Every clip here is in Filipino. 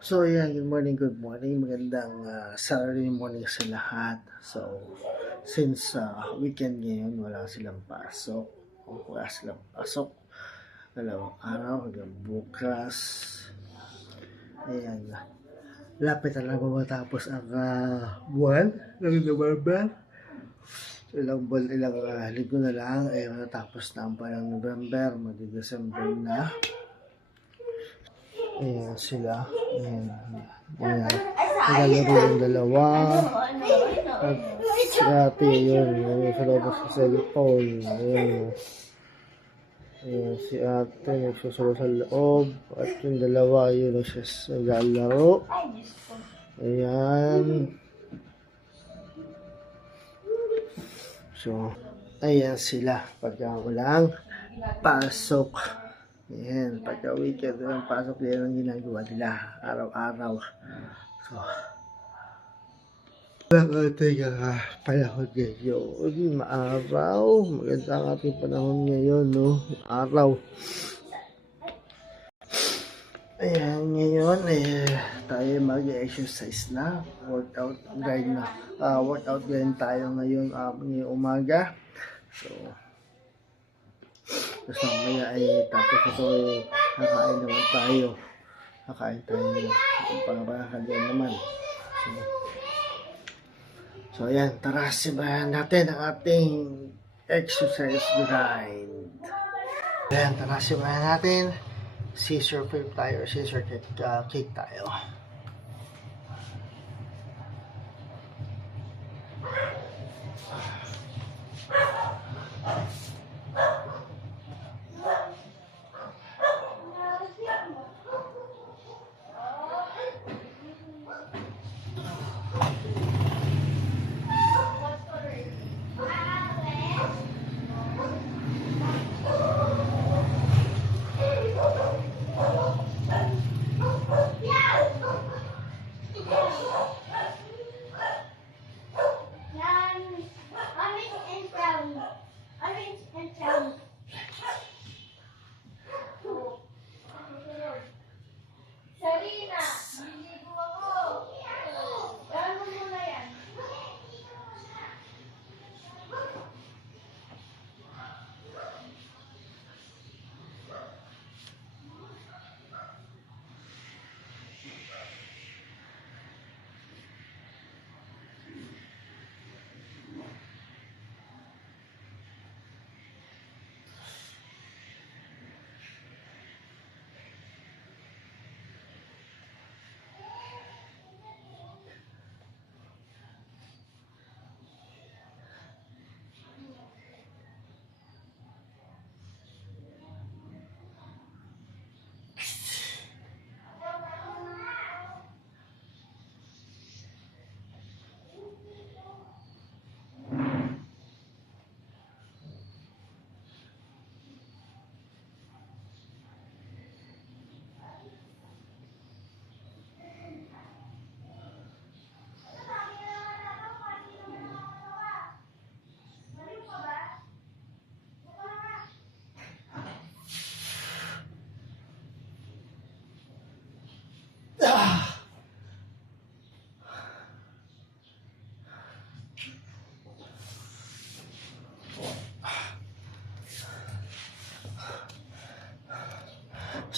So, yeah, good morning. Magandang Saturday morning sa lahat. So, since weekend ngayon, wala silang pasok. Dalawang araw hanggang bukas. Ayan. Lapit na lang matapos ang buwan ng November. Ilang linggo na lang ay matapos na ang buwan ng November, mag-December na. Ayan sila. Ayan. Naglalaro yung dalawa. At si ate yun. Sa loob sa cellphone. Ayan. Ayan si ate nagsusulo sa loob. At yung dalawa yun naglalaro. Ayan. So, ayan sila. Pagka walang pasok. Ayan, pagka weekend walang pasok, yan ang ginagawa nila araw-araw. So, ang ating panahon ngayon, maaraw. Maganda ang ating panahon ngayon, no? Araw. Ayan, ngayon, tayo mag-exercise na. Workout guide tayo ngayon, ngayong umaga. So, tapos mamaya tapos ito kakain naman tayo. Kakain tayo ng pangkakalian naman. So, ayan, tara sibayan natin ang ating exercise grind. Ayan, tara sibayan natin. Scissor flip tayo, scissor kick tayo.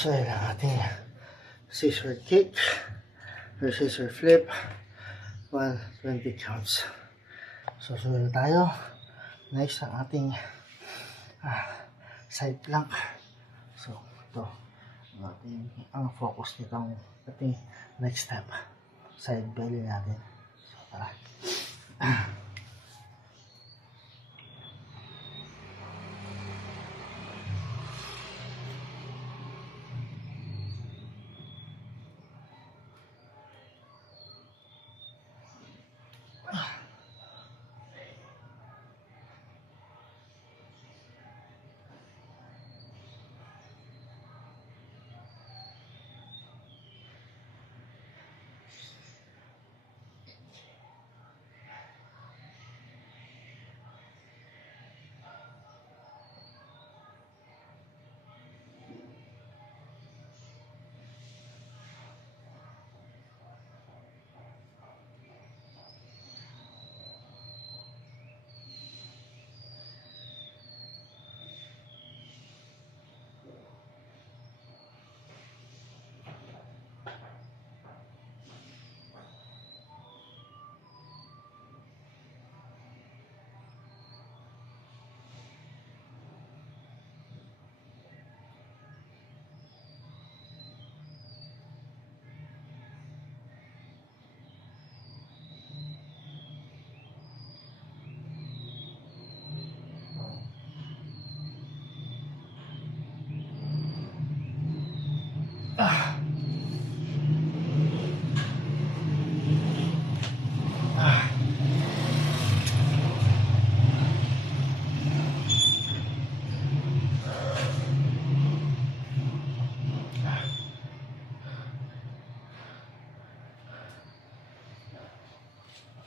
So, yun ang ating scissor kick or scissor flip. 120 counts. So, sunod tayo. Next, ang ating side plank. So, ito. Ang focus nitong ating next step. Side belly natin. So, tara.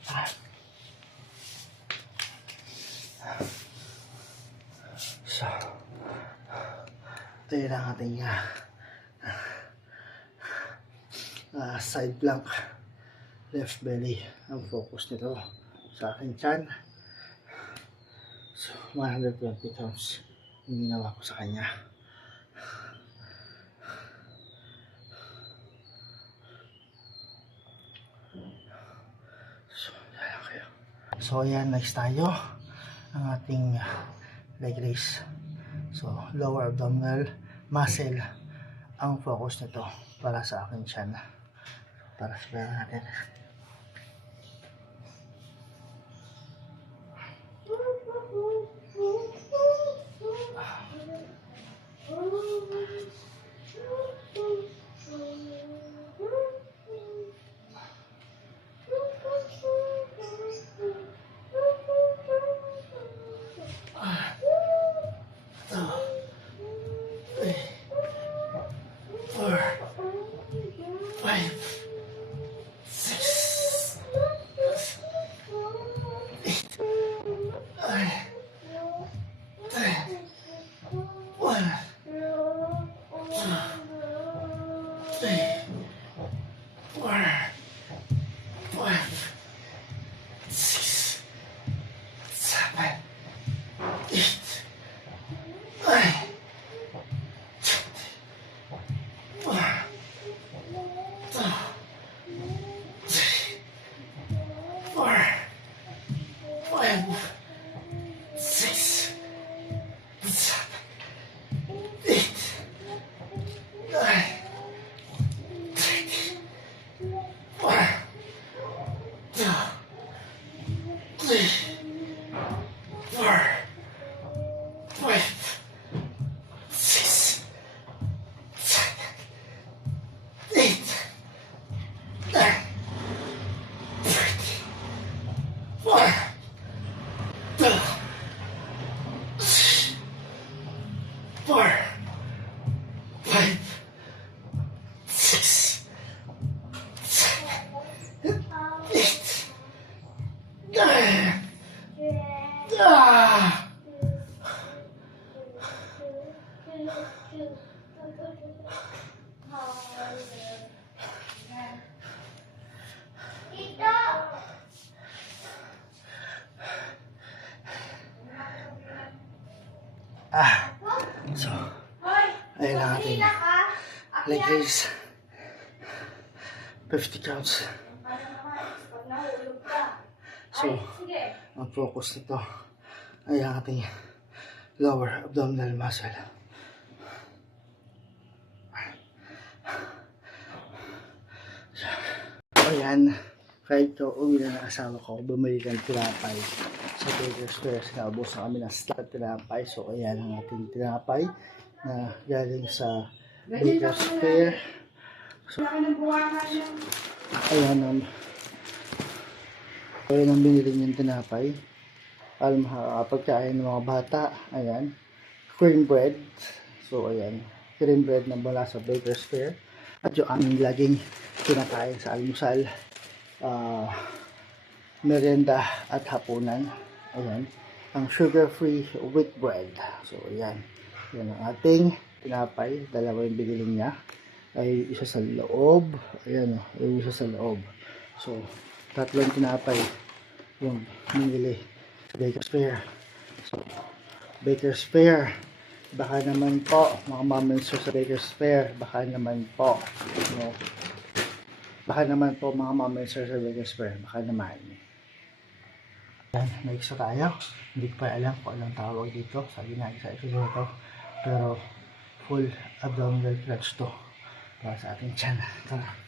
So, ito yun ang ating side plank, left belly. Ang focus nito sa aking chan. So, 120 pounds yung ginawa ko sa kanya. So, ayan, next tayo ang ating leg raise. So, lower abdominal muscle ang focus nito para sa aking chan. Para sa pera natin. So, ayun ang ating leg raise. 50 counts. So, ang focus nito ay ang ating lower abdominal muscle. So, ayan, kahit uwi na ng asawa ko, bumili ng tinapay sa Baker's Square. Naubos na kami ng stock tinapay. So, ayan ang ating tinapay na galing sa Baker's Square. So, ayan ang binili niyong tinapay. Para makakapagkain ng mga bata. Ayan. Cream bread. So, ayan. Cream bread na mula sa Baker's Square. At yung aming laging kinakain sa almusal, merienda at hapunan. Ayan. Ang sugar-free wheat bread. So, ayan. Yan ang ating tinapay. Dalawa yung binili niya. Ay isa sa loob. Ayan o. Ay isa sa loob. So, tatlong tinapay yung binili sa Baker's Square. So, Baker's Square. Baka naman po, mga mamansur sa Baker's Square. Baka naman po. No? Baka naman po mga mamansur sa Baker's Square. Baka naman. Yan, na-extra tayo. Hindi ko pa alam kung anong tawag dito. Sabi na isa dito. Pero full abdominal crunch to. Para sa ating tiyan. Tara.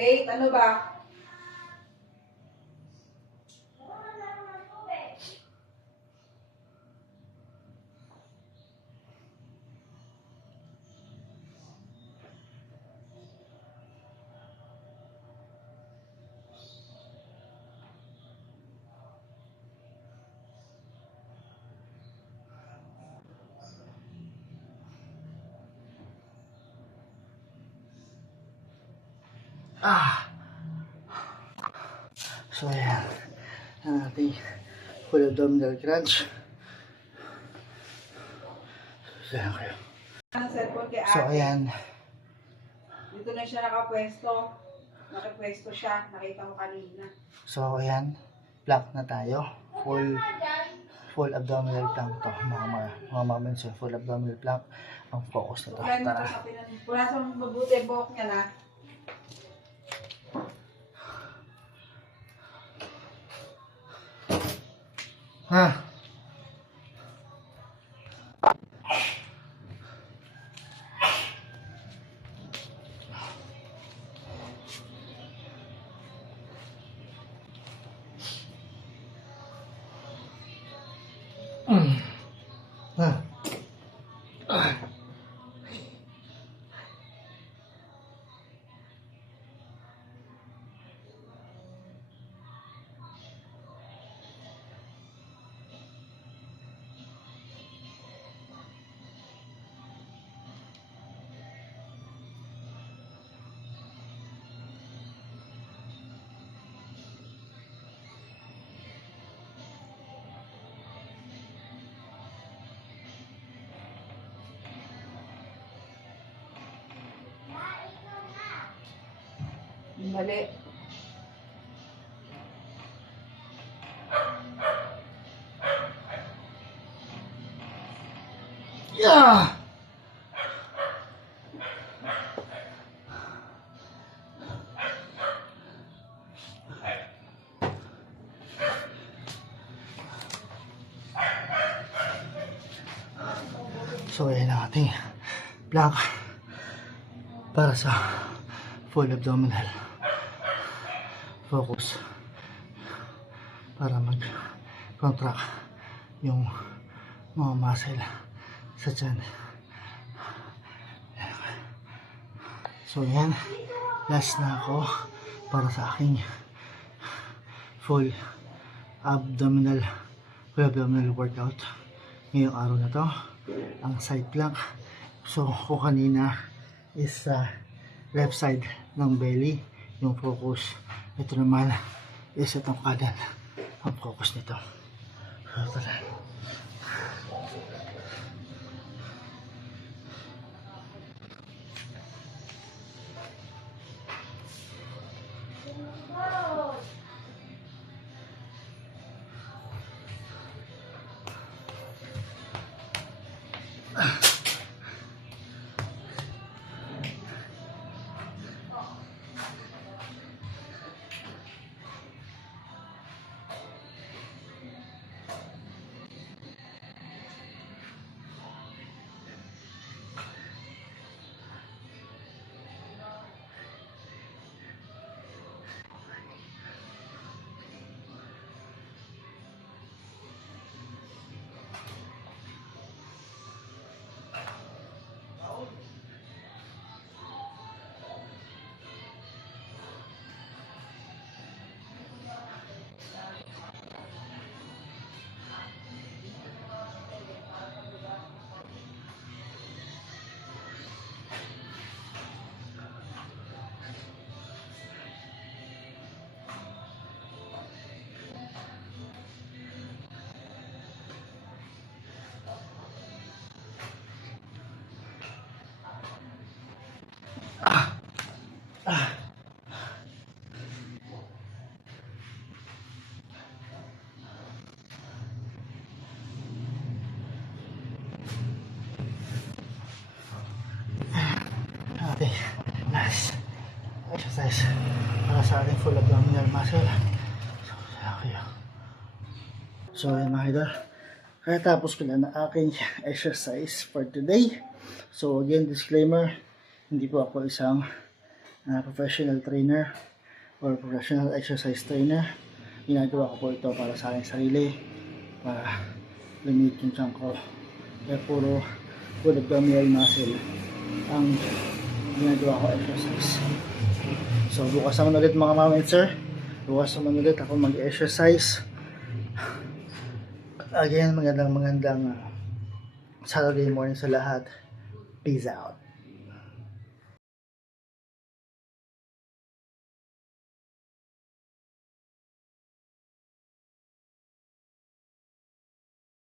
Faith, ano ba? So, ayan. Ang ating full abdominal crunch. So, ayan kayo. Ang cellphone kay So, ate. ayan. Dito na siya nakapwesto. Nakapwesto siya. Nakita mo kanina. So, ayan. Plank na tayo. Full abdominal plank to. Mga moments yung full abdominal plank. Ang focus na to. Kaya nito Tara. sa pinan. Kung nasa mabuti ang buhok niya na. Ha? Ha? Mali. Yeah! So, ayan ang ating plank para sa full abdominal focus para mag-contract yung mga muscle sa tiyan. So, ayan. Last na ako para sa aking full abdominal workout ngayong araw na to, ang side plank. So, kung kanina is sa left side ng belly yung focus, ito naman is itong kanan ang focus nito. So, tara. Okay, last exercise para sa ating full abdominal muscle. So, okay. So, yun mga idol. Kaya tapos ko na aking exercise for today. So, again, disclaimer, hindi po ako isang professional trainer or professional exercise trainer. Ginagawa ko po ito para sa aking sarili, para lumit yung tiyan ko. Kaya puro full abdominal muscle ang ginagawa ko exercise. So bukas naman ulit mga mama and sir. Bukas naman ulit ako mag-exercise. Again, magandang Saturday morning sa lahat. Peace out.